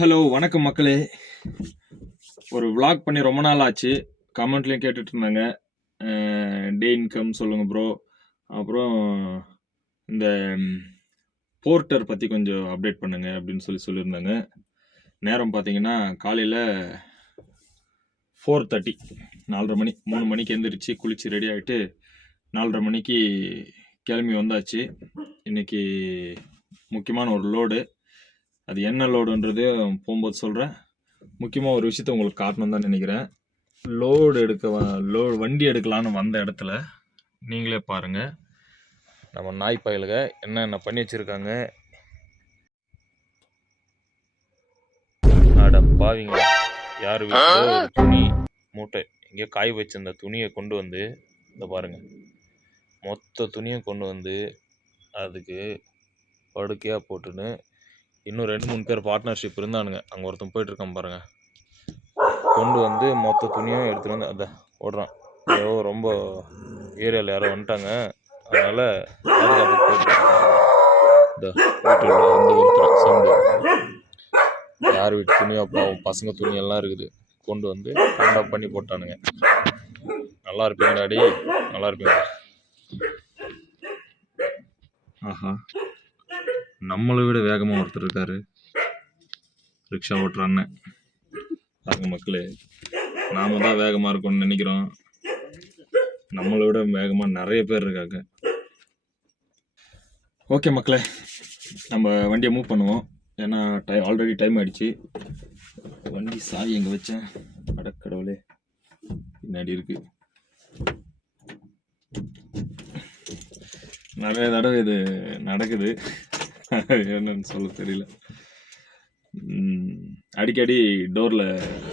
Hello வணக்கம் மக்களே. ஒரு vlog பண்ணி ரொம்ப நாள் ஆச்சு. கமெண்ட்லேயும் கேட்டுட்டு இருந்தாங்க, டே இன்கம் சொல்லுங்க ப்ரோ, அப்புறம் இந்த போர்ட்டர் பற்றி கொஞ்சம் அப்டேட் பண்ணுங்க அப்படின்னு சொல்லியிருந்தாங்க. நேரம் பார்த்தீங்கன்னா காலையில் 4:30, 4:30 மணி, 3 மணிக்கு எழுந்திரிச்சு குளிச்சு ரெடி ஆகிட்டு 4:30 மணிக்கு கிளம்பி வந்தாச்சு. இன்னைக்கு முக்கியமான ஒரு லோடு, அது என்ன லோடுன்றது போகும்போது சொல்கிறேன். முக்கியமாக ஒரு விஷயத்த உங்களுக்கு காட்டணும் தான் நினைக்கிறேன். வண்டி எடுக்கலான்னு வந்த இடத்துல நீங்களே பாருங்கள், நம்ம நாய் பயலுக என்னென்ன பண்ணி வச்சுருக்காங்க. அட பாவிங்க, யார் வீட்டில் ஒரு துணி மூட்டை எங்கேயோ காய் வச்சிருந்த துணியை கொண்டு வந்து இந்த பாருங்கள், மொத்த துணியை கொண்டு வந்து அதுக்கு படுக்கையாக போட்டுன்னு இன்னும் 2-3 பேர் பார்ட்னர்ஷிப் இருந்தானுங்க. அங்கே ஒருத்தன் போயிட்டுருக்கான் பாருங்கள், கொண்டு வந்து மொத்த துணியும் எடுத்துகிட்டு வந்து அதை ஓடுறான். ஏதோ ரொம்ப ஏரியாவில் யாரோ வந்துட்டாங்க, அதனால் பாதுகாப்புக்கு போயிட்டுருக்காங்க. இந்த வீட்டில் வந்து ஒருத்தர் சவுண்டு, யார் வீட்டு துணியோ பாவம், பசங்க துணியெல்லாம் இருக்குது, கொண்டு வந்து கண்டப் பண்ணி போட்டானுங்க. நல்லா இருப்பீங்களா டாடி, நல்லா இருப்பீங்களா? ஆஹா, நம்மளை விட வேகமாக ஒருத்தர் இருக்காரு, ரிக்ஷா ஓட்டுறான்னு. பாருங்க மக்களே, நாம தான் வேகமாக இருக்கோம்னு நினைக்கிறோம், நம்மளை விட வேகமாக நிறைய பேர் இருக்காங்க. ஓகே மக்களே, நம்ம வண்டியை மூவ் பண்ணுவோம். ஏன்னா ஆல்ரெடி டைம் ஆகிடுச்சு. வண்டி சாவி எங்கே வச்சேன், அடக்கடவுளே, பின்னாடி இருக்கு. நிறைய தடவை இது நடக்குது, என்னன்னு சொல்ல தெரியல. அடிக்கடி டோரில்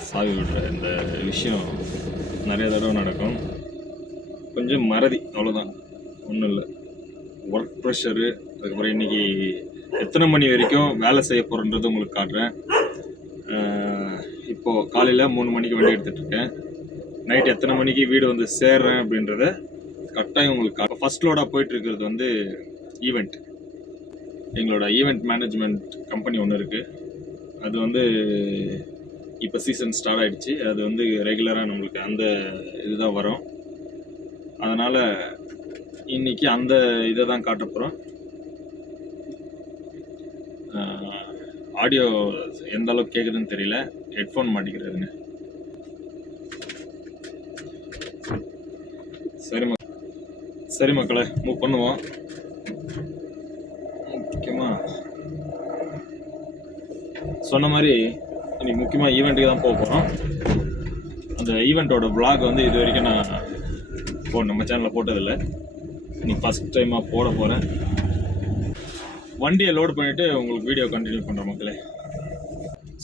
சாவி விடுற இந்த விஷயம் நிறைய தடவை நடக்கும். கொஞ்சம் மறதி, அவ்வளோதான், ஒன்றும் இல்லை. ஒர்க் ப்ரெஷரு, அதுக்கப்புறம் இன்றைக்கி எத்தனை மணி வரைக்கும் வேலை செய்ய போகிறேன்றது உங்களுக்கு காட்டுறேன். இப்போது காலையில் 3 மணிக்கு வண்டி எடுத்துகிட்ருக்கேன். நைட் எத்தனை மணிக்கு வீடு வந்து சேர்றேன் அப்படின்றத கட்டாயம் உங்களுக்கு காட்டுறேன். ஃபஸ்ட் லோடாக போயிட்டுருக்கிறது வந்து ஈவெண்ட். எங்களோட ஈவெண்ட் மேனேஜ்மெண்ட் கம்பெனி ஒன்று இருக்குது. அது வந்து இப்போ சீசன் ஸ்டார்ட் ஆகிடுச்சு. அது வந்து ரெகுலராக நம்மளுக்கு அந்த இதுதான் வரும். அதனால் இன்றைக்கி அந்த இதை தான் காட்ட போகிறோம். ஆடியோ எந்த அளவுக்கு கேட்குதுன்னு தெரியல, ஹெட்ஃபோன் மாட்டிக்கிறாருங்க. சரி மக்களை, மூவ் பண்ணுவோம். முக்கியமாக சொன்ன மாதிரி இன்னைக்கு முக்கியமாக ஈவெண்ட்டுக்கு தான் போக போகிறோம். அந்த ஈவெண்ட்டோட vlog வந்து இது வரைக்கும் நான் நம்ம சேனலில் போட்டதில்லை, இன்னைக்கு ஃபஸ்ட் டைமாக போட போகிறேன். வண்டியை லோட் பண்ணிவிட்டு உங்களுக்கு வீடியோ கண்டினியூ பண்ணுறேன் மக்களே.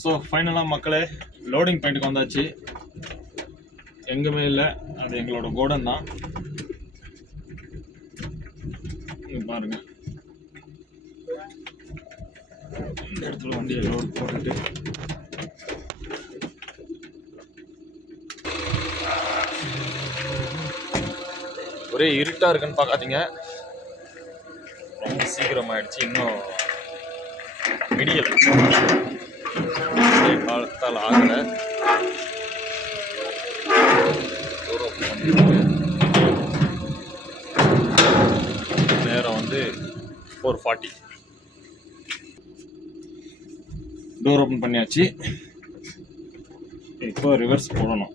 ஸோ ஃபைனலாக மக்களே, லோடிங் பாயிண்ட்டுக்கு வந்தாச்சு. எங்குமே இல்லை, அது எங்களோட கோடன் தான். பாருங்க, இந்த இடத்துல வண்டியை லோட் போட்டுட்டு ஒரே இருட்டாக இருக்குன்னு பார்க்காதீங்க, ரொம்ப சீக்கிரம் ஆயிடுச்சு. இன்னும் விடியல் காலத்தால் ஆகலை. நேரம் வந்து 4:40. டோர் ஓப்பன் பண்ணியாச்சு. இப்போ ரிவர்ஸ் போடணும்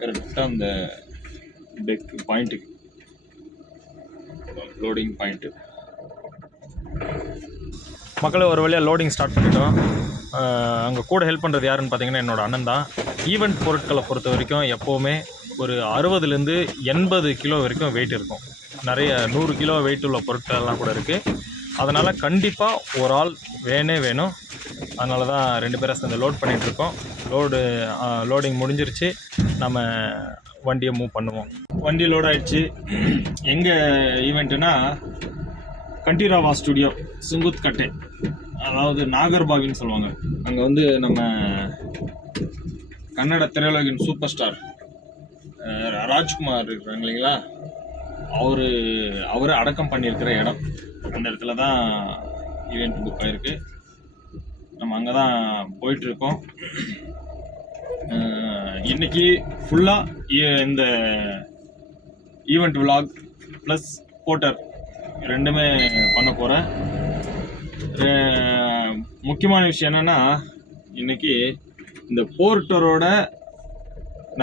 கரெக்டாக அந்த டெக் பாயிண்ட்டுக்கு, லோடிங் பாயிண்ட்டு. மக்களை ஒரு வழியாக லோடிங் ஸ்டார்ட் பண்ணிட்டோம். அங்கே கூட ஹெல்ப் பண்ணுறது யாருன்னு பார்த்தீங்கன்னா என்னோடய அண்ணன் தான். ஈவெண்ட் பொருட்களை பொறுத்த வரைக்கும் எப்போவுமே ஒரு 60லேருந்து 80 கிலோ வரைக்கும் வெயிட் இருக்கும். நிறைய 100 கிலோ வெயிட் உள்ள பொருட்கள்லாம் கூட இருக்குது. அதனால் கண்டிப்பாக ஒரு ஆள் வேணும். அதனால தான் 2 பேரை சேர்ந்து லோட் பண்ணிகிட்ருக்கோம். லோடிங் முடிஞ்சிருச்சு, நம்ம வண்டியை மூவ் பண்ணுவோம். வண்டி லோட் ஆகிடுச்சு. எங்கே ஈவெண்ட்டுனா கண்டிராவா ஸ்டுடியோ, சுங்குத் கட்டே, அதாவது நாகர்பாவின்னு சொல்லுவாங்க. அங்கே வந்து நம்ம கன்னட திரையுலகின் சூப்பர் ஸ்டார் ராஜ்குமார் இருக்கிறாங்க இல்லைங்களா, அவரை அடக்கம் பண்ணியிருக்கிற இடம். அந்த இடத்துல தான் ஈவெண்ட் புக் ஆகிருக்கு. நம்ம நம்ம அங்கே தான் போயிட்டுருக்கோம். இன்னைக்கு ஃபுல்லாக இந்த ஈவெண்ட் விலாக் ப்ளஸ் போர்ட்டர் ரெண்டுமே பண்ண போகிறேன். முக்கியமான விஷயம் என்னென்னா, இன்னைக்கு இந்த போர்ட்டரோட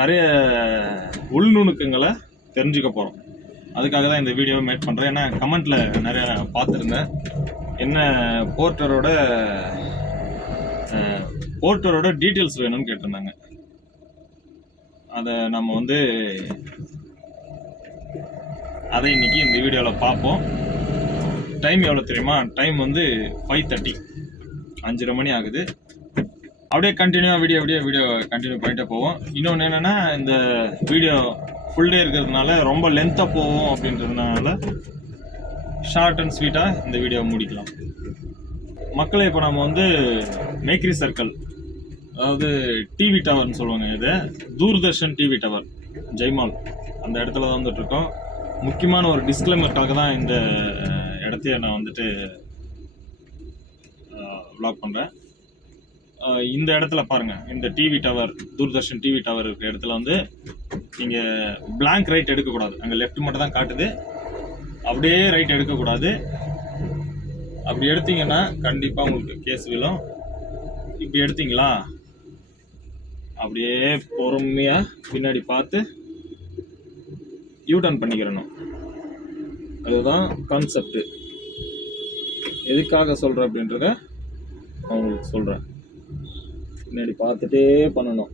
நிறைய உள்நுணுக்கங்களை தெரிஞ்சுக்க போகிறோம். அதுக்காக தான் இந்த வீடியோவை மேக் பண்ணுறேன். ஏன்னா கமெண்ட்டில் நிறையா பார்த்துருந்தேன், என்ன போர்ட்டரோட டீட்டெயில்ஸ் வேணும்னு கேட்டிருந்தாங்க. அதை நம்ம அதை இன்னைக்கு இந்த வீடியோவில் பார்ப்போம். டைம் எவ்வளோ தெரியுமா? டைம் 5:30, 5:30 மணி ஆகுது. அப்படியே கண்டினியூவாக வீடியோ கண்டினியூ பண்ணிட்டே போவோம். இன்னொன்று என்னென்னா, இந்த வீடியோ ஃபுல் டே இருக்கிறதுனால ரொம்ப லென்த்தாக போவோம். அப்படின்றதுனால ஷார்ட் அண்ட் ஸ்வீட்டாக இந்த வீடியோவை முடிக்கலாம். மக்களை இப்போ நம்ம மேக்ரி சர்க்கிள், அதாவது டிவி டவர்னு சொல்லுவாங்க, இது தூர்தர்ஷன் டிவி டவர் ஜெய்மால், அந்த இடத்துல தான் இருக்கோம். முக்கியமான ஒரு டிஸ்க்ளைமருக்காக தான் இந்த இடத்தைய நான் vlog பண்ணுறேன். இந்த இடத்துல பாருங்கள், இந்த TV tower, Doordarshan TV tower இருக்கிற இடத்துல நீங்கள் பிளாங்க் ரைட் எடுக்கக்கூடாது. அங்கே லெஃப்ட் மட்டும் தான் காட்டுது, அப்படியே ரைட் எடுக்கக்கூடாது. அப்படி எடுத்தீங்கன்னா கண்டிப்பாக உங்களுக்கு கேஸ் விழும். இப்படி எடுத்தீங்களா, அப்படியே பொறுமையாக பின்னாடி பார்த்து யூடர்ன் பண்ணிக்கிறணும். அதுதான் கான்செப்ட். எதுக்காக சொல்கிறேன் அப்படின்றத நான் உங்களுக்கு சொல்கிறேன். பின்னாடி பார்த்துட்டே பண்ணணும்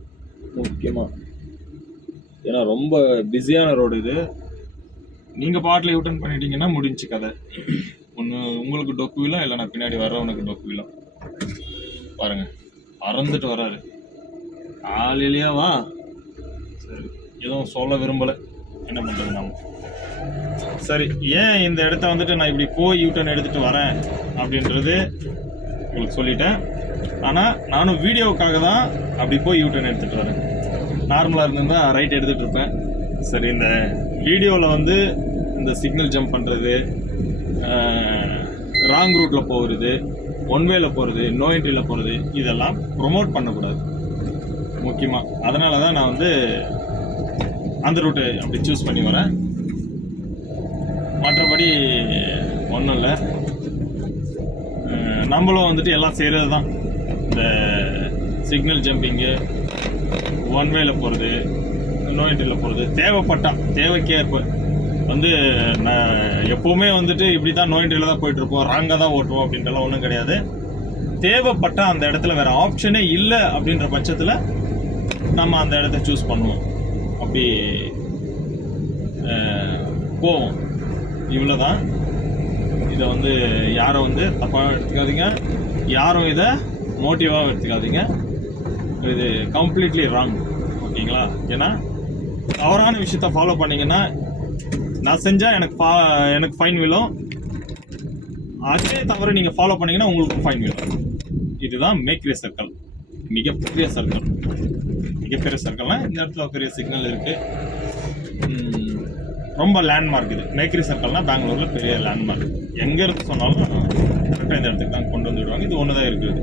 முக்கியமாக. ஏன்னா ரொம்ப பிஸியான ரோடு இது. நீங்கள் பாட்டில் யூட்டர்ன் பண்ணிட்டீங்கன்னா முடிஞ்சு கதை. ஒன்று உங்களுக்கு டொக்கு விழும், இல்லை நான் பின்னாடி வர்றவனுக்கு டொக்கு விழும். பாருங்கள், பறந்துட்டு வர்றாரு. காலையிலையா வா. சரி, எதுவும் சொல்ல விரும்பலை, என்ன பண்ணுறது நாம. சரி, ஏன் இந்த இடத்த நான் இப்படி போய் யூட்டர்ன் எடுத்துகிட்டு வரேன் அப்படின்றது உங்களுக்கு சொல்லிட்டேன். ஆனால் நானும் வீடியோவுக்காக தான் அப்படி போய் யூட்டர்ன் எடுத்துகிட்டு வரேன். நார்மலாக இருந்திருந்தால் ரைட் எடுத்துகிட்டு இருப்பேன். சரி, இந்த வீடியோவில் இந்த சிக்னல் ஜம்ப் பண்ணுறது, ராங் ரூட்டில் போகிறது, ஒன் வேல போகிறது, நோ என்ட்ரியில் போகிறது, இதெல்லாம் ப்ரொமோட் பண்ணக்கூடாது முக்கியமாக. அதனால தான் நான் அந்த ரூட்டை அப்படி சூஸ் பண்ணி வரேன். மற்றபடி ஒன்றும் இல்லை. நம்மளும் எல்லாம் செய்கிறது தான். இந்த சிக்னல் ஜம்பிங்கு, ஒன் வேல போகிறது, நோ என்ட்ரியில் போகிறது, தேவைக்கேற்ப நான் எப்போவுமே இப்படி தான் நோ என்ட்ரியில் தான் போயிட்டுருப்போம், ராங்காக தான் ஓட்டுவோம் அப்படின்றலாம் ஒன்றும் கிடையாது. தேவைப்பட்டால் அந்த இடத்துல வேறு ஆப்ஷனே இல்லை அப்படின்ற பட்சத்தில் நம்ம அந்த இடத்த சூஸ் பண்ணுவோம். அப்படி போவோம். இவ்வளோ தான். இதை யாரும் தப்பாக எடுத்துக்காதீங்க, யாரும் இதை மோட்டிவாக எடுத்துக்காதீங்க. இது கம்ப்ளீட்லி ராங், ஓகேங்களா? ஏன்னா தவறான விஷயத்த ஃபாலோ பண்ணிங்கன்னா, நான் செஞ்சால் எனக்கு ஃபைன் விழும். அதே தவிர நீங்கள் ஃபாலோ பண்ணிங்கன்னா உங்களுக்கு ஃபைன் விழும். இதுதான் மேக்ரி சர்க்கிள், மிகப்பெரிய சர்க்கிள். மிகப்பெரிய சர்க்கிள்னால் இந்த இடத்துல பெரிய சிக்னல் இருக்குது. ரொம்ப லேண்ட்மார்க் இது. மேக்ரி சர்க்கிள்னால் பெங்களூரில் பெரிய லேண்ட்மார்க். எங்கே இருந்து சொன்னாலும் கரெக்டாக இந்த இடத்துக்கு தான் கொண்டு வந்துவிடுவாங்க. இது ஒன்று தான் இருக்குது.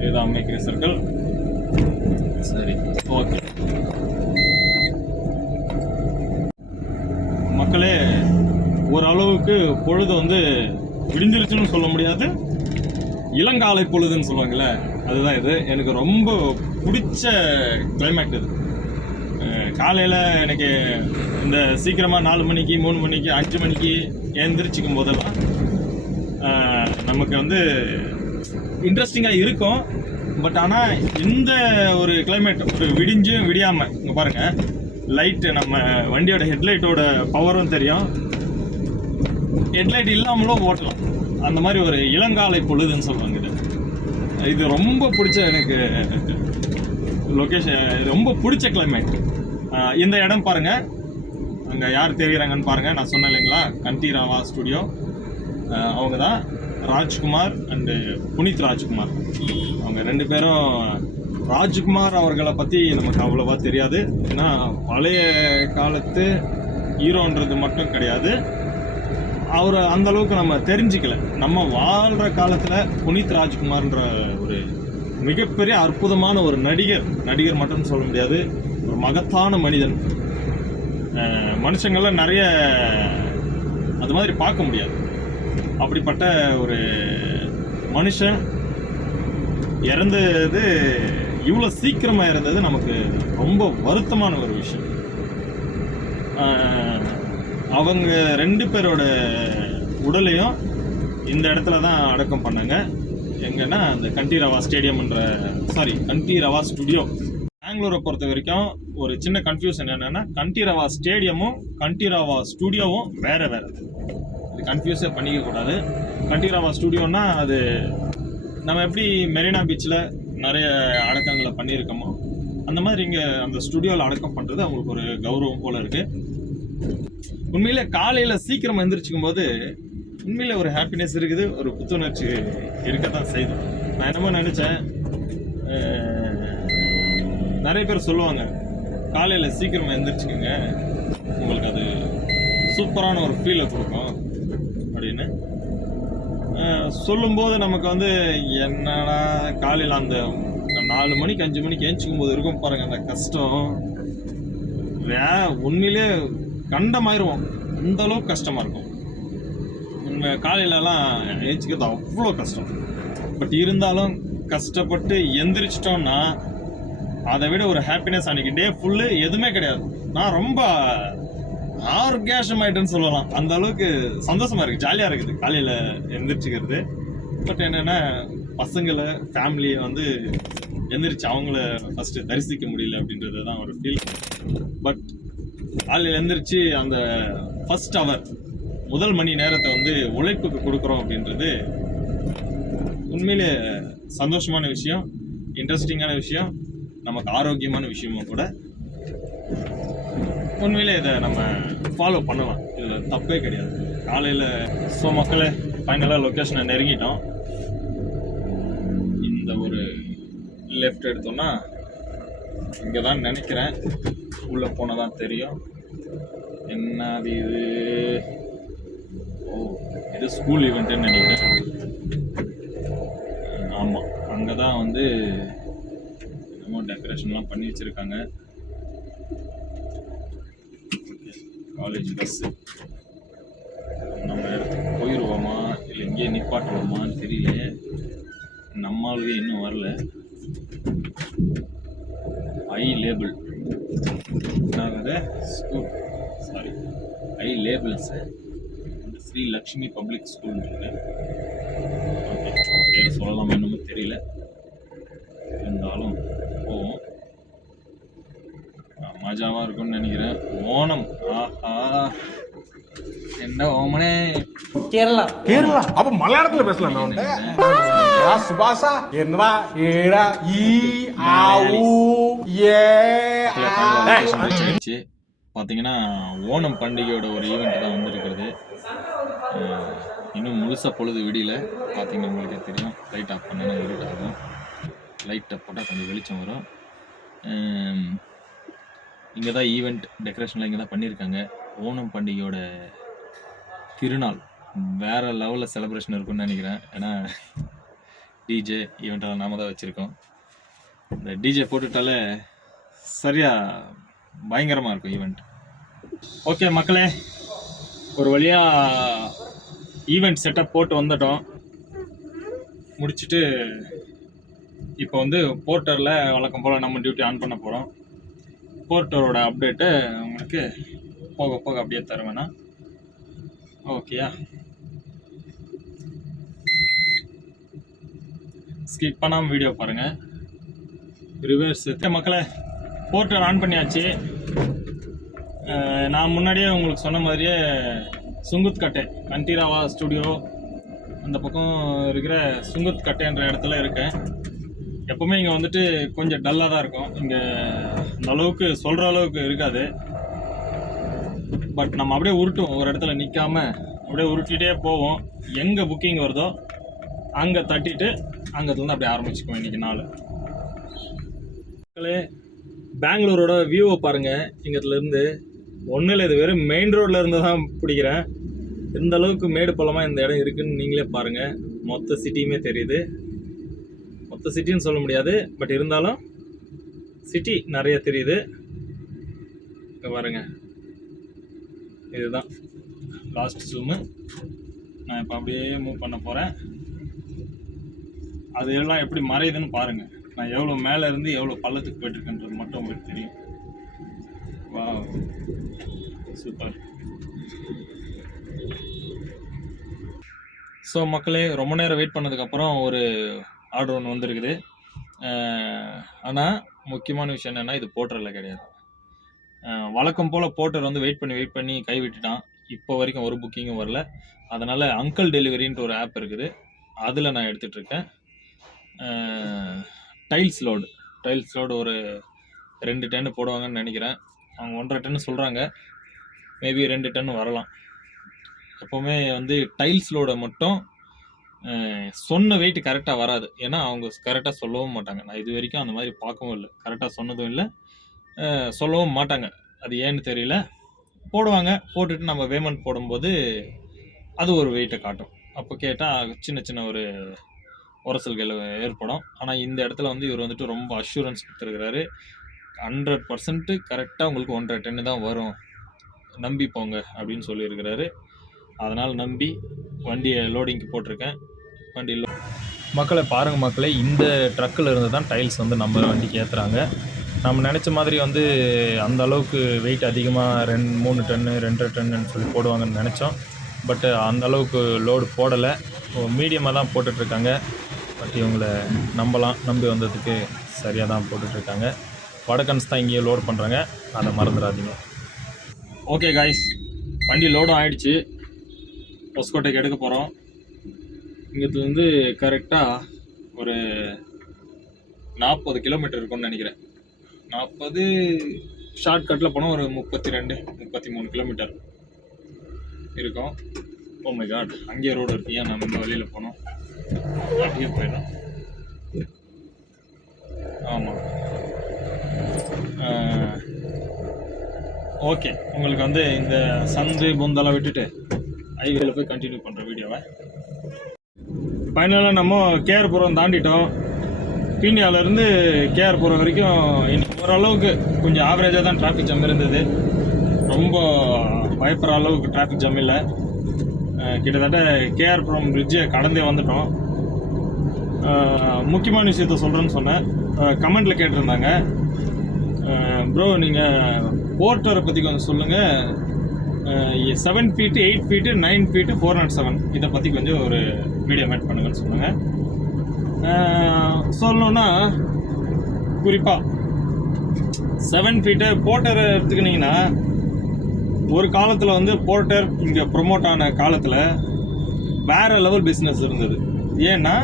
இதுதான் மேக்ரி சர்க்கிள். சரி, ஓகே மக்களே, ஓரளவுக்கு பொழுது விடிஞ்சிருச்சுன்னு சொல்ல முடியாது, இளங்காலை பொழுதுன்னு சொல்லுவாங்கள்ல, அதுதான் இது. எனக்கு ரொம்ப பிடிச்ச கிளைமேட் இது. காலையில் எனக்கு இந்த சீக்கிரமாக 4 மணிக்கு, 3 மணிக்கு, 5 மணிக்கு எழுந்திரிச்சிக்கும் போதெல்லாம் நமக்கு இன்ட்ரெஸ்டிங்காக இருக்கும். பட் ஆனால் இந்த ஒரு கிளைமேட், ஒரு விடிஞ்சும் விடியாமல், இங்கே பாருங்கள், லைட்டு, நம்ம வண்டியோட ஹெட்லைட்டோட பவரும் தெரியும், ஹெட்லைட் இல்லாமலும் ஓட்டலாம். அந்த மாதிரி ஒரு இளங்காலை பொழுதுன்னு சொல்லுவாங்க இது. இது ரொம்ப பிடிச்ச எனக்கு லொக்கேஷன், ரொம்ப பிடிச்ச கிளைமேட். இந்த இடம் பாருங்கள், அங்கே யார் தெரியுறாங்கன்னு பாருங்கள். நான் சொன்னேன் இல்லைங்களா, கண்டிராவா ஸ்டுடியோ, அவங்க தான் ராஜ்குமார் அண்டு புனித் ராஜ்குமார். அவங்க 2 பேரும். ராஜ்குமார் அவர்களை பற்றி நமக்கு அவ்வளோவா தெரியாது. ஏன்னா பழைய காலத்து ஹீரோன்றது மட்டும் கிடையாது, அவரை அந்த அளவுக்கு நம்ம தெரிஞ்சிக்கல. நம்ம வாழ்கிற காலத்தில் புனித் ராஜ்குமார்ன்ற ஒரு மிகப்பெரிய அற்புதமான ஒரு நடிகர் மட்டும் சொல்ல முடியாது, ஒரு மகத்தான மனிதன். மனுஷங்கள்லாம் நிறைய அது மாதிரி பார்க்க முடியாது. அப்படிப்பட்ட ஒரு மனுஷன் இறந்தது இவ்வளோ சீக்கிரமாக இறந்தது நமக்கு ரொம்ப வருத்தமான ஒரு விஷயம். அவங்க 2 பேரோட உடலையும் இந்த இடத்துல தான் அடக்கம் பண்ணாங்க. எங்கன்னா அந்த கண்டீரவா ஸ்டுடியோ. பெங்களூரை பொறுத்த வரைக்கும் ஒரு சின்ன கன்ஃபியூஷன் என்னன்னா, கண்டீரவா ஸ்டேடியமும் கண்டீரவா ஸ்டுடியோவும் வேற இது கன்ஃபியூஸே பண்ணிக்க கூடாது. கண்டீரவா ஸ்டுடியோன்னா அது நம்ம எப்படி மெரினா பீச்சில் நிறைய அடக்கங்களை பண்ணியிருக்கோமோ அந்த மாதிரி இங்கே அந்த ஸ்டுடியோவில் அடக்கம் பண்ணுறது அவங்களுக்கு ஒரு கௌரவம் போல இருக்கு. உண்மையிலே காலையில் சீக்கிரம் எந்திரிச்சிக்கும் போது உண்மையில ஒரு ஹாப்பினஸ் இருக்குது, ஒரு புத்துணர்ச்சி இருக்கத்தான் செய்யுது. நான் என்னமோ நினச்சேன், நிறைய பேர் சொல்லுவாங்க காலையில் சீக்கிரமாக எந்திரிச்சுக்கோங்க, உங்களுக்கு அது சூப்பரான ஒரு ஃபீலை கொடுக்கும் அப்படின்னு சொல்லும்போது நமக்கு வந்து என்னடா காலையில் அந்த 4 மணிக்கு 5 மணிக்கு ஏஞ்சிக்கும் போது இருக்கும் பாருங்க அந்த கஷ்டம், உண்மையிலே கண்டமாயிருவோம். அந்த அளவுக்கு கஷ்டமாக இருக்கும். காலையிலலாம் ஏஞ்சிக்கிறது அவ்வளோ கஷ்டம். பட் இருந்தாலும் கஷ்டப்பட்டு எந்திரிச்சிட்டோம்னா அதை விட ஒரு ஹாப்பினஸ் அன்றைக்கி டே ஃபுல்லு எதுவுமே கிடையாது. நான் ரொம்ப ஆர்கேஷம் ஆகிட்டேன்னு சொல்லலாம். அந்த அளவுக்கு சந்தோஷமாக இருக்குது, ஜாலியாக இருக்குது காலையில் எந்திரிச்சிக்கிறது. பட் என்னென்னா பசங்களை ஃபேமிலியை வந்து எந்திரிச்சு அவங்கள ஃபஸ்ட்டு தரிசிக்க முடியல அப்படின்றது தான் ஒரு ஃபீல். பட் காலையில் எந்திரிச்சு அந்த ஃபஸ்ட் ஹவர் முதல் மணி நேரத்தை வந்து உழைப்புக்கு கொடுக்குறோம் அப்படின்றது உண்மையிலே சந்தோஷமான விஷயம், இன்ட்ரெஸ்டிங்கான விஷயம், நமக்கு ஆரோக்கியமான விஷயமும் கூட. உண்மையிலே இதை நம்ம ஃபாலோ பண்ணலாம், இதில் தப்பே கிடையாது. காலையில் மக்களே ஃபைனலாக லொக்கேஷனை நெருங்கிட்டோம். இந்த ஒரு லெஃப்ட் எடுத்தோம்னா இங்கே தான் நினைக்கிறேன், உள்ளே போனால் தான் தெரியும். என்னது இது? இது ஸ்கூல் ஈவெண்ட்டுன்னு நினைக்கிறேன். ஆமாம், அங்கே தான் வந்து என்னமோ டெக்கரேஷன்லாம் பண்ணி வச்சுருக்காங்க. காலேஜ் பஸ்ஸு நம்ம இடத்துக்கு போயிடுவோமா இல்லை இங்கேயே நிப்பாட்டுவோமான்னு தெரியல. நம்மளுக்கு இன்னும் வரல. ஐ லேபிள் என்னாகுது? ஸ்கூல் ஐ labels Sri Lakshmi public school இருக்குது. ஓகே, பேர் சொல்லலாமா என்னமோ தெரியல, இருந்தாலும் போவோம். மஜாவாக இருக்கும்னு நினைக்கிறேன். ஓணம், ஆஹா என்ன ஓமனே, கேரளா அப்ப மலையாளத்துல பேசலாம். சுபாஷா என்னடா ஏடா ஈ ஆவு ஏ. பார்த்தீங்கன்னா ஓணம் பண்டிகையோட ஒரு ஈவெண்ட் தான் வந்திருக்கிறது. இன்னும் முழுசாக பொழுது விடியல. பார்த்தீங்கன்னா உங்களுக்கே தெரியும், லைட் ஆஃப் பண்ணேன்னா இருட் ஆகும், லைட்டை போட்டால் கொஞ்சம் வெளிச்சம் வரும். இங்கே தான் ஈவெண்ட் டெக்கரேஷன்லாம் இங்கே தான் பண்ணியிருக்காங்க. ஓணம் பண்டிகையோட திருநாள் வேறு லெவலில் செலிப்ரேஷன் இருக்குன்னு நினைக்கிறேன். ஏன்னா டிஜே ஈவெண்ட்டெல்லாம் நாம தான் வச்சுருக்கோம். இந்த டிஜே போட்டுட்டாலே சரியாக பயங்கரமாக இருக்கும் ஈவெண்ட். ஓகே மக்களே, ஒரு வழியாக ஈவெண்ட் செட்டப் போட்டு வந்துட்டோம். முடிச்சுட்டு இப்போ வந்து போர்ட்டரில் வழக்கம் போல் நம்ம டியூட்டி ஆன் பண்ண போகிறோம். போர்ட்டரோட அப்டேட்டு உங்களுக்கு போக போக அப்படியே தருவேண்ணா. ஓகேயா, ஸ்கிப் பண்ணாமல் வீடியோ பாருங்கள். ரிவர்ஸ் மக்களே, போர்ட்டர் ஆன் பண்ணியாச்சு. நான் முன்னாடியே உங்களுக்கு சொன்ன மாதிரியே சுங்குத் கட்டை கண்டீரவா ஸ்டுடியோ அந்த பக்கம் இருக்கிற சுங்குத் கட்டைன்ற இடத்துல இருக்கேன். எப்போவுமே இங்கே வந்துட்டு கொஞ்சம் டல்லாக தான் இருக்கும். இங்கே அந்த அளவுக்கு சொல்கிற அளவுக்கு இருக்காது. பட் நம்ம அப்படியே உருட்டுவோம், ஒரு இடத்துல நிற்காமல் அப்படியே உருட்டிகிட்டே போவோம். எங்கே புக்கிங் வருதோ அங்கே தட்டிட்டு அங்கேருந்து அப்படியே ஆரம்பிச்சுக்குவோம் இன்றைக்கி நாள். பெங்களூரோட வியூவை பாருங்கள். இங்கேருந்து ஒன்றும் இல்லை, இது வெறும் மெயின் ரோட்டில் இருந்து தான் பிடிக்கிறேன். இந்த அளவுக்கு மேடு பள்ளமாக இந்த இடம் இருக்குன்னு நீங்களே பாருங்கள். மொத்த சிட்டியுமே தெரியுது. மொத்த சிட்டின்னு சொல்ல முடியாது, பட் இருந்தாலும் சிட்டி நிறைய தெரியுது. இங்கே பாருங்க, இதுதான் லாஸ்ட் ஜூமு. நான் இப்போ அப்படியே மூவ் பண்ண போகிறேன். அது எல்லாம் எப்படி மறையுதுன்னு பாருங்கள். நான் எவ்வளோ மேலே இருந்து எவ்வளோ பள்ளத்துக்கு போயிட்டுருக்கேன்றது மட்டும் உங்களுக்கு தெரியும். வா, சூப்பர். ஸோ மக்களே, ரொம்ப நேரம் வெயிட் பண்ணதுக்கப்புறம் ஒரு ஆர்டர் ஒன்று வந்திருக்குது. ஆனால் முக்கியமான விஷயம் என்னென்னா, இது போர்ட்டரில் கிடையாது. வழக்கம் போல் போர்ட்டர் வந்து வெயிட் பண்ணி கை விட்டுட்டான். இப்போ வரைக்கும் ஒரு புக்கிங்கும் வரல. அதனால் அங்கிள் டெலிவரின்ட்டு ஒரு ஆப் இருக்குது, அதில் நான் எடுத்துகிட்ருக்கேன். டைல்ஸ் லோடு ஒரு 2 டன்னு போடுவாங்கன்னு நினைக்கிறேன். அவங்க 1.5 டன்னு சொல்கிறாங்க. மேபி 2 டன்னு வரலாம். எப்போவுமே வந்து டைல்ஸ் லோடை மட்டும் சொன்ன வெயிட் கரெக்டாக வராது. ஏன்னா அவங்க கரெக்டாக சொல்லவும் மாட்டாங்க. நான் இது வரைக்கும் அந்த மாதிரி பார்க்கவும் இல்லை. கரெக்டாக சொன்னதும் இல்லை, சொல்லவும் மாட்டாங்க. அது ஏன்னு தெரியல. போடுவாங்க, போட்டுட்டு நம்ம பேமெண்ட் போடும்போது அது ஒரு வெயிட்டை காட்டும். அப்போ கேட்டால் சின்ன ஒரு உரசல்கள் ஏற்படும். ஆனால் இந்த இடத்துல வந்து இவர் வந்துட்டு ரொம்ப அஷூரன்ஸ் கொடுத்துருக்கிறாரு. 100% கரெக்டாக உங்களுக்கு 1.5 டன்னு தான் வரும், நம்பி போங்க அப்படின்னு சொல்லியிருக்கிறாரு. அதனால் நம்பி வண்டியை லோடிங்க்கு போட்டிருக்கேன். மக்களை பாருங்கள் மக்களே, இந்த ட்ரக்கில் இருந்து தான் டைல்ஸ் வந்து நம்ம வண்டிக்கு ஏற்றுறாங்க. நம்ம நினச்ச மாதிரி வந்து அந்த அளவுக்கு வெயிட் அதிகமாக 3 டன்னு 2.5 டன்னுன்னு சொல்லி போடுவாங்கன்னு நினச்சோம். பட் அந்த அளவுக்கு லோடு போடலை, மீடியமாக தான் போட்டுட்ருக்காங்க. பட் இவங்களை நம்பி வந்ததுக்கு சரியாக தான் போட்டுட்ருக்காங்க. வடக்கன்ஸ் தான் இங்கேயே லோட் பண்ணுறாங்க, அதை மறந்துடாதீங்க. ஓகே காய்ஸ், வண்டி லோடும் ஆகிடுச்சு. ஹொஸ்கோட்டைக்கு எடுக்க போகிறோம். இங்கேருந்து வந்து கரெக்டாக ஒரு 40 கிலோமீட்டர் இருக்கும்னு நினைக்கிறேன். 40 ஷார்ட்கட்டில் போனால் ஒரு 32-33 கிலோமீட்டர் இருக்கும். ஓ மை காட், அங்கேயே ரோடு இருக்கு. ஏன் நம்ம இந்த வழியில் போனோம், அப்படியே போயிடலாம். ஆமாம், ஓகே. உங்களுக்கு வந்து இந்த சந்து பொந்தெல்லாம் விட்டுட்டு ஹைவேல போய் கண்டினியூ பண்ணுற வீடியோவை. ஃபைனலாக நம்ம கேஆர்புரம் தாண்டிட்டோம். பீனியாவிலேருந்து கேஆர்புரம் வரைக்கும் இன்னைக்கு ஓரளவுக்கு கொஞ்சம் ஆவரேஜாக தான் டிராஃபிக் ஜாம் இருந்தது. ரொம்ப பயப்படுற அளவுக்கு டிராஃபிக் ஜாம் இல்லை. கிட்டத்தட்ட கேஆர்புரம் பிரிட்ஜை கடந்தே வந்துட்டோம். முக்கியமான விஷயத்த சொல்கிறேன்னு சொன்னேன். கமெண்ட்டில் கேட்டிருந்தாங்க, ப்ரோ நீங்கள் போர்ட்டரை பற்றி கொஞ்சம் சொல்லுங்கள், 7 ஃபீட்டு 8 ஃபீட்டு 9 ஃபீட்டு 407 இதை பற்றி கொஞ்சம் ஒரு வீடியோ மேட் பண்ணுங்கன்னு சொன்னாங்க. சொல்லணுன்னா குறிப்பாக 7 ஃபீட்டு போர்ட்டரை எடுத்துக்கிட்டிங்கன்னா, ஒரு காலத்தில் வந்து போர்ட்டர் இங்கே ப்ரொமோட் ஆன காலத்தில் வேறு லெவல் பிஸ்னஸ் இருந்தது. ஏன்னா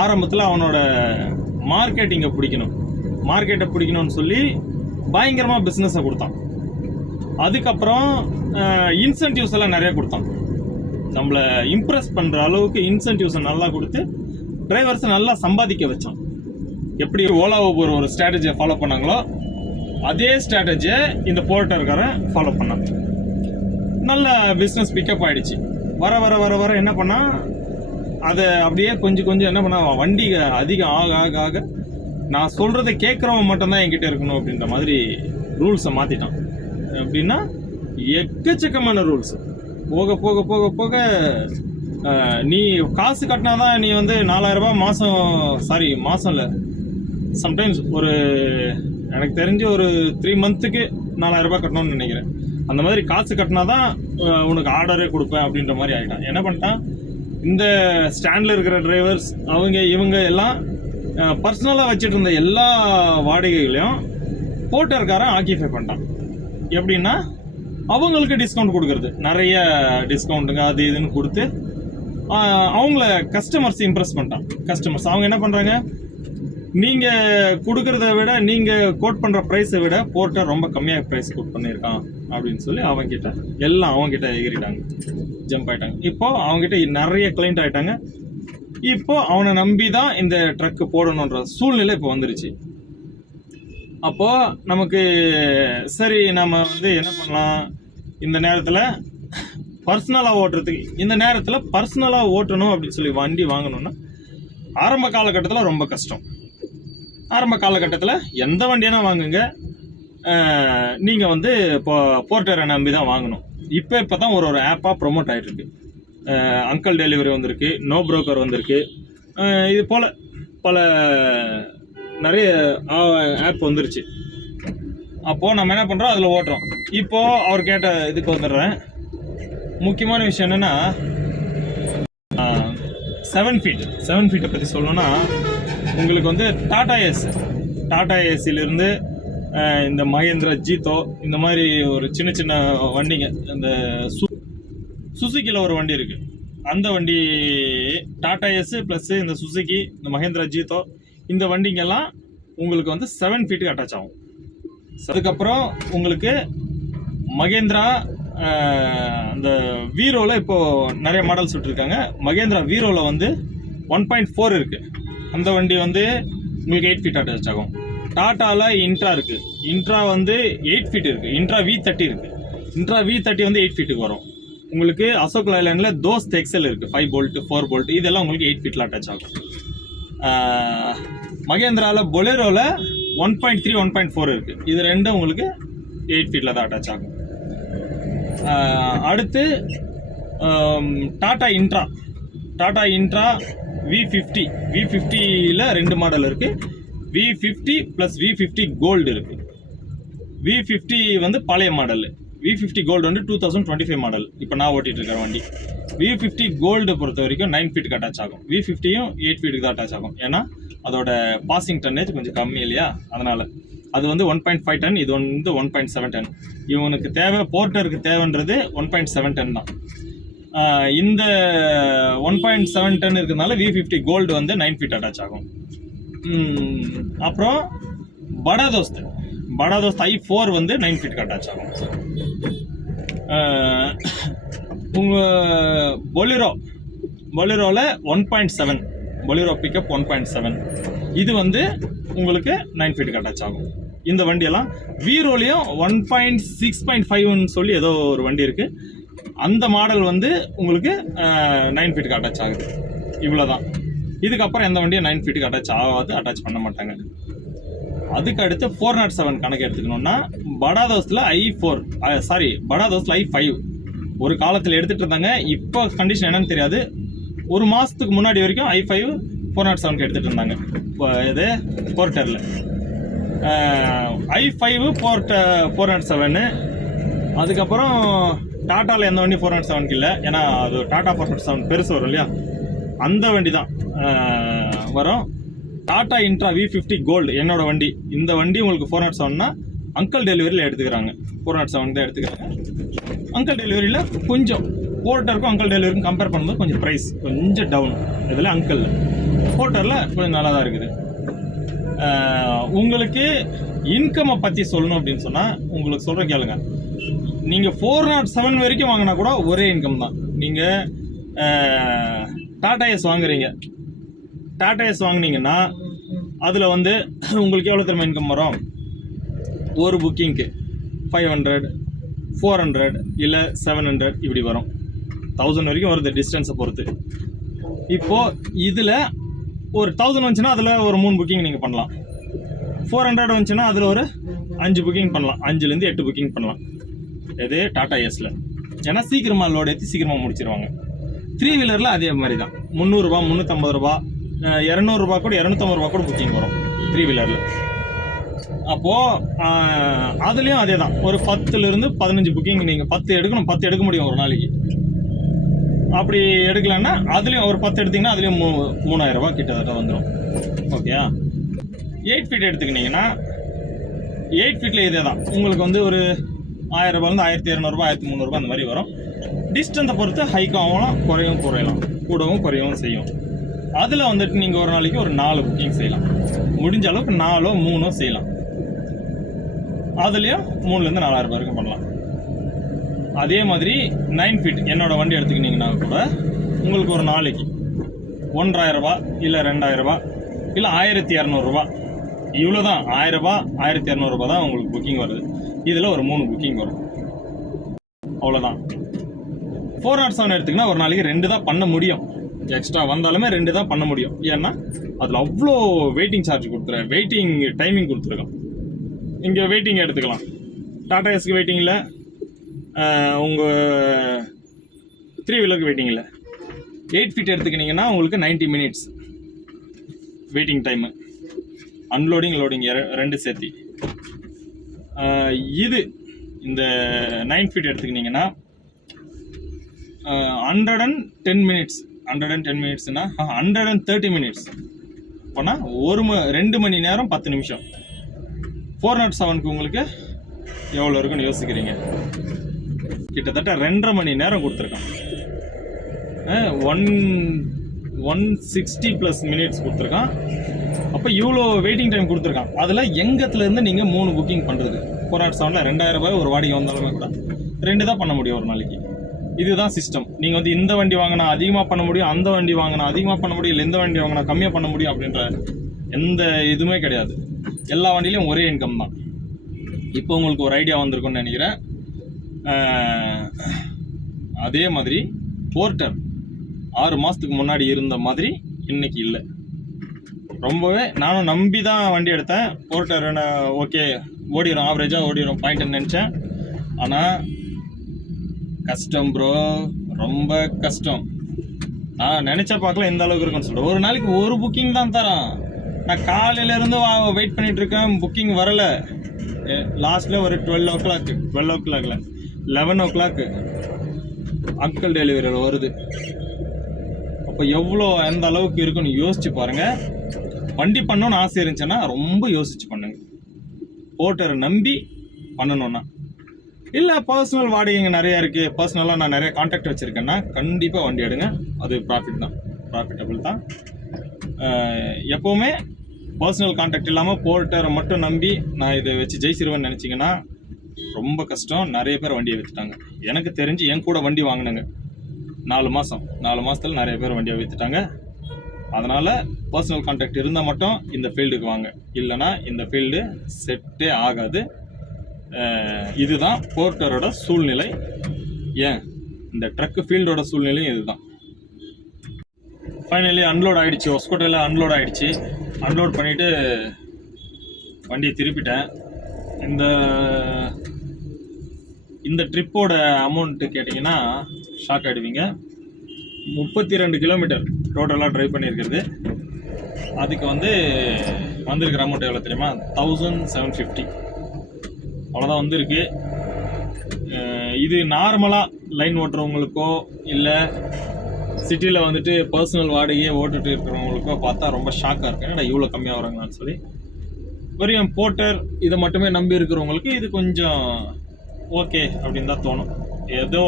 ஆரம்பத்தில் அவனோட மார்க்கெட்டை பிடிக்கணும்னு சொல்லி பயங்கரமாக பிஸ்னஸை கொடுத்தான். அதுக்கப்புறம் இன்சென்டிவ்ஸ் எல்லாம் நிறைய கொடுத்தான். நம்மளை இம்ப்ரெஸ் பண்ணுற அளவுக்கு இன்சென்டிவ்ஸை நல்லா கொடுத்து டிரைவர்ஸை நல்லா சம்பாதிக்க வச்சான். எப்படி ஓலா ஊபர் ஒரு ஸ்ட்ராட்டஜியை ஃபாலோ பண்ணாங்களோ அதே ஸ்ட்ராட்டஜியை இந்த போர்ட்டர்காரன் ஃபாலோ பண்ணான். நல்ல பிஸ்னஸ் பிக்கப் ஆகிடுச்சு. வர என்ன பண்ணால் அதை அப்படியே கொஞ்சம் என்ன பண்ண, வண்டி அதிகம் ஆக நான் சொல்கிறத கேட்குறவன் மட்டும்தான் என்கிட்ட இருக்கணும் அப்படின்ற மாதிரி ரூல்ஸை மாற்றிட்டான். அப்படின்னா எக்கச்சக்கமான ரூல்ஸ். போக நீ காசு கட்டினாதான் நீ வந்து 4000 ரூபாய் மாதம் இல்லை, சம்டைம்ஸ் ஒரு எனக்கு தெரிஞ்சு ஒரு 3 மந்த்துக்கு 4000 ரூபாய் கட்டணும்னு நினைக்கிறேன். அந்த மாதிரி காசு கட்டினாதான் உனக்கு ஆர்டரே கொடுப்பேன் அப்படின்ற மாதிரி ஆகிட்டான். என்ன பண்ணிட்டான், இந்த ஸ்டாண்டில் இருக்கிற டிரைவர்ஸ் இவங்க எல்லாம் பர்சனலாக வச்சுட்டு இருந்த எல்லா வாடகைகளையும் போர்ட்டர்காரன் ஆக்கிஃபை பண்ணிட்டான். எப்படின்னா அவங்களுக்கு டிஸ்கவுண்ட் கொடுக்கறது, நிறைய டிஸ்கவுண்ட்டுங்க அது இதுன்னு கொடுத்து அவங்கள கஸ்டமர்ஸ் இம்ப்ரெஸ் பண்ணிட்டான். கஸ்டமர்ஸ் அவங்க என்ன பண்ணுறாங்க, நீங்கள் கொடுக்குறத விட நீங்கள் கோட் பண்ணுற ப்ரைஸை விட போர்ட்டர் ரொம்ப கம்மியாக ப்ரைஸ் கோட் பண்ணியிருக்கான் அப்படின்னு சொல்லி அவங்ககிட்ட எகிரிட்டாங்க, ஜம்ப் ஆகிட்டாங்க. இப்போது அவங்ககிட்ட நிறைய கிளைண்ட் ஆகிட்டாங்க. இப்போது அவனை நம்பி தான் இந்த ட்ரக்கு போடணுன்ற சூழ்நிலை இப்போ வந்துருச்சு. அப்போது நமக்கு சரி, நம்ம வந்து என்ன பண்ணலாம், இந்த நேரத்தில் பர்சனலாக ஓட்டுறதுக்கு இந்த நேரத்தில் பர்சனலாக ஓட்டணும் அப்படின்னு சொல்லி வண்டி வாங்கணும்னா ஆரம்ப காலகட்டத்தில் ரொம்ப கஷ்டம். ஆரம்ப காலகட்டத்தில் எந்த வண்டியானா வாங்குங்க, நீங்கள் வந்து இப்போ போர்ட்டரை நம்பி தான் வாங்கணும். இப்போ தான் ஒரு ஆப்பாக ப்ரொமோட் ஆகிட்டு இருக்கு. அங்கிள் டெலிவரி வந்திருக்கு, நோ புரோக்கர் வந்திருக்கு, இது போல் பல நிறைய ஆப் வந்துருச்சு. அப்போது நம்ம என்ன பண்ணுறோம், அதில் ஓட்டுறோம். இப்போது அவர் கேட்ட இதுக்கு வந்துடுறேன். முக்கியமான விஷயம் என்னென்னா 7 ஃபீட்டை பற்றி சொல்லணும்னா உங்களுக்கு வந்து டாடா ஏசிலிருந்து இந்த மகேந்திரா ஜீத்தோ இந்த மாதிரி ஒரு சின்ன சின்ன வண்டிங்க, இந்த சுசுக்கியில் ஒரு வண்டி இருக்குது, அந்த வண்டி டாடா ஏஸ் ப்ளஸ் இந்த சுசுக்கி, இந்த மகேந்திரா ஜீத்தோ, இந்த வண்டிங்கெல்லாம் உங்களுக்கு வந்து 7 ஃபீட்டுக்கு அட்டாச் ஆகும். அதுக்கப்புறம் உங்களுக்கு மகேந்திரா அந்த வீரோவில் இப்போது நிறைய மாடல்ஸ் விட்டுருக்காங்க. மகேந்திரா வீரோவில் வந்து 1.4 இருக்குது. அந்த வண்டி வந்து உங்களுக்கு 8 ஃபீட் அட்டாச் ஆகும். டாட்டாவில் இன்ட்ரா இருக்குது, இன்ட்ரா வந்து 8 ஃபீட் இருக்குது. இன்ட்ரா V30 இருக்குது. இன்ட்ரா V30 வந்து 8 ஃபீட்டுக்கு வரும். உங்களுக்கு அசோக் லைலாண்டில் தோஸ்த் எக்ஸல் இருக்குது, 5 போல்ட் 4 போல்ட், இதெல்லாம் உங்களுக்கு 8 ஃபீட்டில் அட்டாச் ஆகும். மகேந்திராவில் பொலேரோவில் 1.3 1.4 இருக்குது. இது ரெண்டும் உங்களுக்கு 8 ஃபீட்டில் தான் அட்டாச் ஆகும். அடுத்து டாடா இன்ட்ரா V50ல 2 மாடல் இருக்குது. V50 ப்ளஸ் V50 கோல்டு இருக்குது. V50 வந்து பழைய மாடல், V50 கோல்டு வந்து 2025 மாடல், இப்போ நான் ஓட்டிகிட்டு இருக்கிற வண்டி. V50 கோல்டு பொறுத்த வரைக்கும் 9 ஃபீட்டுக்கு அட்டாச் ஆகும். V50யும் 8 ஃபீட்டுக்கு தான் அட்டாச் ஆகும். ஏன்னா அதோட பாசிங் டன்னேஜ் கொஞ்சம் கம்மி இல்லையா, அதனால் அது வந்து 1.5 டன், இது வந்து 1.7 டன். இவனுக்கு தேவை, போர்ட்டருக்கு தேவைன்றது 1.7 டன் தான். இந்த 1.7 டன் இருக்கிறதுனால V50 கோல்டு வந்து 9 ஃபீட் அட்டாச் ஆகும். அப்புறம் படா தோஸ்த் i4 வந்து 9 ஃபீட்டுக்கு அட்டாச் ஆகும். உங்கள் பொலிரோவில் 1.7, பொலிரோ பிக்கப் 1.7, இது வந்து உங்களுக்கு 9 ஃபீட்டுக்கு அட்டாச் ஆகும். இந்த வண்டியெல்லாம் வீரோலையும் 1.6.5ன்னு சொல்லி ஏதோ ஒரு வண்டி இருக்குது, அந்த மாடல் வந்து உங்களுக்கு 9 ஃபீட்டுக்கு அட்டாச் ஆகுது. இவ்வளோதான். இதுக்கப்புறம் எந்த வண்டியும் 9 ஃபீட்டுக்கு அட்டாச் பண்ண மாட்டாங்க. அதுக்கு அடுத்து 407 கணக்கு எடுத்துக்கணும்னா படா தோஸ்தில் i5 ஒரு காலத்தில் எடுத்துகிட்டு இருந்தாங்க. இப்போ கண்டிஷன் என்னன்னு தெரியாது. ஒரு மாதத்துக்கு முன்னாடி வரைக்கும் i5 407 எடுத்துகிட்டு இருந்தாங்க. இது போர்ட்டரில் i5 407. அதுக்கப்புறம் டாட்டாவில் எந்த வண்டி 407 இல்லை, ஏன்னா அது டாடா 407 பெருசு வரும் இல்லையா, அந்த வண்டி தான் வரும். டாடா இன்ட்ரா V50 கோல்டு என்னோட வண்டி. இந்த வண்டி உங்களுக்கு 407னா அங்கிள் டெலிவரியில் எடுத்துக்கிறாங்க. 407 தான் எடுத்துக்கிறாங்க. அங்கிள் டெலிவரியில் கொஞ்சம் போர்ட்டருக்கும் அங்கிள் டெலிவரிக்கும் கம்பேர் பண்ணும்போது கொஞ்சம் ப்ரைஸ் கொஞ்சம் டவுன். இதில் அங்கிள் போர்ட்டரில் கொஞ்சம் நல்லா தான் இருக்குது. உங்களுக்கு இன்கம்மை பற்றி சொல்லணும் அப்படின்னு சொன்னால் உங்களுக்கு சொல்கிற கேளுங்க. நீங்கள் 407 வரைக்கும் வாங்கினா கூட ஒரே இன்கம் தான். நீங்கள் டாடா எஸ் வாங்குறீங்க, டாடா எஸ் வாங்கினீங்கன்னா அதில் வந்து உங்களுக்கு எவ்வளோ திறமை இன்கம் வரும்? ஒரு புக்கிங்க்கு 500, 400 இல்லை 700 இப்படி வரும். 1000 வரைக்கும் வருது டிஸ்டன்ஸை பொறுத்து. இப்போது இதில் ஒரு 1000 வந்துச்சுன்னா அதில் ஒரு 3 புக்கிங் நீங்கள் பண்ணலாம். 400 வந்துச்சுன்னா அதில் ஒரு 5 புக்கிங் பண்ணலாம். 5லேருந்து 8 புக்கிங் பண்ணலாம். இது டாடா எஸ்ல. ஏன்னா சீக்கிரமாக லோடு ஏற்றி சீக்கிரமாக முடிச்சிருவாங்க. 3 வீலரில் அதே மாதிரி தான். 300 ரூபா, 350 ரூபா, 200 ரூபா கூட, 250 ரூபா கூட புக்கிங் வரும் 3 வீலரில். அப்போது அதுலேயும் அதே தான். ஒரு 10லேருந்து 15 புக்கிங் நீங்கள் 10 எடுக்கணும். 10 எடுக்க முடியும் ஒரு நாளைக்கு. அப்படி எடுக்கலன்னா அதுலேயும் ஒரு 10 எடுத்திங்கன்னா அதுலேயும் 3000 ரூபா கிட்டத்தட்ட வந்துடும். ஓகேயா? 8 ஃபீட் எடுத்துக்கிட்டிங்கன்னா 8 ஃபீட்டில் இதே தான். உங்களுக்கு வந்து ஒரு 1000 ரூபாயிலேருந்து 1200 ரூபா, 1300 ரூபா அந்த மாதிரி வரும். டிஸ்டன்ஸை பொறுத்து ஹைக்கும் ஆகலாம், குறையலாம், கூடவும் குறையவும் செய்யும். அதில் வந்துட்டு நீங்கள் ஒரு நாளைக்கு ஒரு 4 புக்கிங் செய்யலாம். முடிஞ்ச அளவுக்கு 4ஓ 3ஓ செய்யலாம். அதுலேயும் 3லேருந்து 4000 வரைக்கும் பண்ணலாம். அதே மாதிரி 9 ஃபீட் என்னோட வண்டி எடுத்துக்கிட்டிங்கன்னா கூட உங்களுக்கு ஒரு நாளைக்கு 1500 ரூபா இல்லை 2000 ரூபா இல்லை 1200 ரூபா, இவ்வளோ தான். 1000 ரூபா 1200 ரூபா தான் உங்களுக்கு புக்கிங் வருது. இதில் ஒரு 3 புக்கிங் வரும், அவ்வளோதான். 407 எடுத்துக்கினா ஒரு நாளைக்கு 2 தான் பண்ண முடியும். எக்ஸ்ட்ரா வந்தாலுமே 2 தான் பண்ண முடியும். ஏன்னா அதில் அவ்வளோ வெயிட்டிங் சார்ஜ் வெயிட்டிங் டைமிங் கொடுத்துருக்கோம். இங்கே வெயிட்டிங் எடுத்துக்கலாம். டாடா ஏஸ்க்கு வெயிட்டிங் இல்லை, உங்கள் 3 வீலருக்கு வெயிட்டிங் இல்லை. 8 ஃபீட் எடுத்துக்கிட்டிங்கன்னா உங்களுக்கு 90 minutes waiting time, unloading loading 2 சேர்த்தி. இது இந்த 9 ஃபீட் எடுத்துக்கிட்டிங்கன்னா 110 மினிட்ஸ் 130 மினிட்ஸ் போனால் 2 மணி நேரம் 10 நிமிஷம். 407க்கு உங்களுக்கு எவ்வளோ இருக்குன்னு யோசிக்கிறீங்க? கிட்டத்தட்ட 2.5 மணி நேரம் கொடுத்துருக்கான். 160 ப்ளஸ் மினிட்ஸ் கொடுத்துருக்கான். அப்போ இவ்வளோ வெயிட்டிங் டைம் கொடுத்துருக்கான். அதில் எங்கத்துலேருந்து நீங்கள் 3 புக்கிங் பண்ணுறது? 407ல் 2000 ரூபாய் ஒரு வாடகை வந்தாலுமே கூட 2 தான் பண்ண முடியும் ஒரு நாளைக்கு. இதுதான் சிஸ்டம். நீங்கள் வந்து இந்த வண்டி வாங்கினா அதிகமாக பண்ண முடியும், அந்த வண்டி வாங்கினா அதிகமாக பண்ண முடியும், இல்லை இந்த வண்டி வாங்கினா கம்மியாக பண்ண முடியும் அப்படின்ற எந்த இதுவுமே கிடையாது. எல்லா வண்டியிலையும் ஒரே இன்கம் தான். இப்போ உங்களுக்கு ஒரு ஐடியா வந்திருக்கும்னு நினைக்கிறேன். அதே மாதிரி போர்ட்டர் 6 மாதத்துக்கு முன்னாடி இருந்த மாதிரி இன்னைக்கு இல்லை. ரொம்பவே நானும் நம்பி தான் வண்டி எடுத்தேன். போர்ட்டர் ஓகே ஓடிடும், ஆவரேஜாக ஓடிடும் பாயிண்ட்னு நினச்சேன். ஆனால் கஷ்டம் ப்ரோ, ரொம்ப கஷ்டம். நான் நினச்ச பார்க்கல எந்த அளவுக்கு இருக்குன்னு சொல்கிறேன். ஒரு நாளைக்கு ஒரு புக்கிங் தான் தரான். நான் காலையிலேருந்து வெயிட் பண்ணிட்டு இருக்கேன், புக்கிங் வரலை. லாஸ்ட்டில் ஒரு 12 o'clock 11 o'clock அங்கிள் டெலிவரியில் வருது. அப்போ எவ்வளோ எந்த அளவுக்கு இருக்குன்னு யோசிச்சு பாருங்கள். வண்டி பண்ணணும்னு ஆசை இருந்துச்சுன்னா ரொம்ப யோசிச்சு பண்ணுங்க. போர்ட்டரை நம்பி பண்ணணும்னா. இல்லை பர்சனல் வாடகைங்க நிறையா இருக்குது, பர்சனலாக நான் நிறைய கான்டாக்ட் வச்சுருக்கேன்னா கண்டிப்பாக வண்டி எடுங்க. அது ப்ராஃபிட்டபிள் தான். எப்போவுமே பர்சனல் கான்டாக்ட் இல்லாமல் போர்ட்டரை மட்டும் நம்பி நான் இதை வச்சு ஜெயிச்சிருவேன்னு நினச்சிங்கன்னா ரொம்ப கஷ்டம். நிறைய பேர் வண்டியை விற்றுட்டாங்க. எனக்கு தெரிஞ்சு என் கூட வண்டி வாங்கினாங்க 4 மாதத்தில் நிறைய பேர் வண்டியை விற்றுட்டாங்க. அதனால் பர்சனல் கான்டாக்ட் இருந்தால் மட்டும் இந்த ஃபீல்டுக்கு வாங்க, இல்லைனா இந்த ஃபீல்டு செட்டே ஆகாது. இதுதான் போர்ட்டரோட சூழ்நிலை. ஏன் இந்த ட்ரக்கு ஃபீல்டோட சூழ்நிலையும் இதுதான். ஃபைனலி அன்லோட் ஆகிடுச்சு. ஒஸ்கோட்டையில் அன்லோட் ஆகிடுச்சு. அன்லோட் பண்ணிவிட்டு வண்டியை திருப்பிட்டேன். இந்த ட்ரிப்போட அமௌண்ட்டு கேட்டிங்கன்னா ஷாக் ஆகிடுவீங்க. 32 கிலோமீட்டர் டோட்டலாக ட்ரைவ் பண்ணியிருக்கிறது. அதுக்கு வந்திருக்கிற அமௌண்ட் எவ்வளோ தெரியுமா? 1750. அவ்வளோதான் வந்திருக்கு. இது நார்மலாக லைன் ஓட்டுறவங்களுக்கோ இல்லை சிட்டியில் பர்சனல் வாடகையே ஓட்டுட்டு இருக்கிறவங்களுக்கோ பார்த்தா ரொம்ப ஷாக்காக இருக்கு. ஏன்னா இவ்வளோ கம்மியாக வராங்கன்னு சொல்லி. வெறும் போர்ட்டர் இதை மட்டுமே நம்பி இருக்கிறவங்களுக்கு இது கொஞ்சம் ஓகே அப்படின்னு தான் தோணும். ஏதோ